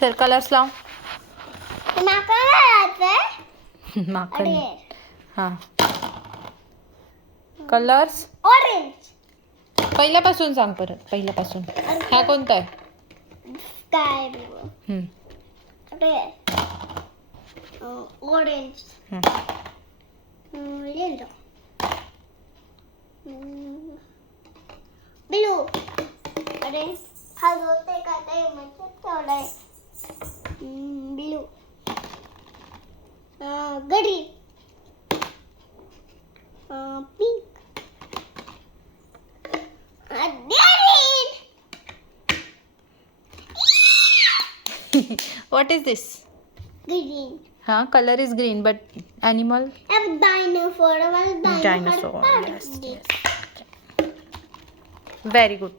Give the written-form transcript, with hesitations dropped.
चल कलर्स लाव. माकड. हां कलर्स. ऑरेंज. पहिल्यापासून सांग परत. पहिल्यापासून. हा कोणता आहे? Sky blue. Red. Orange. Yellow. Blue. अरे हा जो ते का ते म्हणजे ठेवलाय. Blue. Green. Pink. What is this? Green. हाँ color is green but animal. A dinosaur. Dinosaur. Yes. Very good.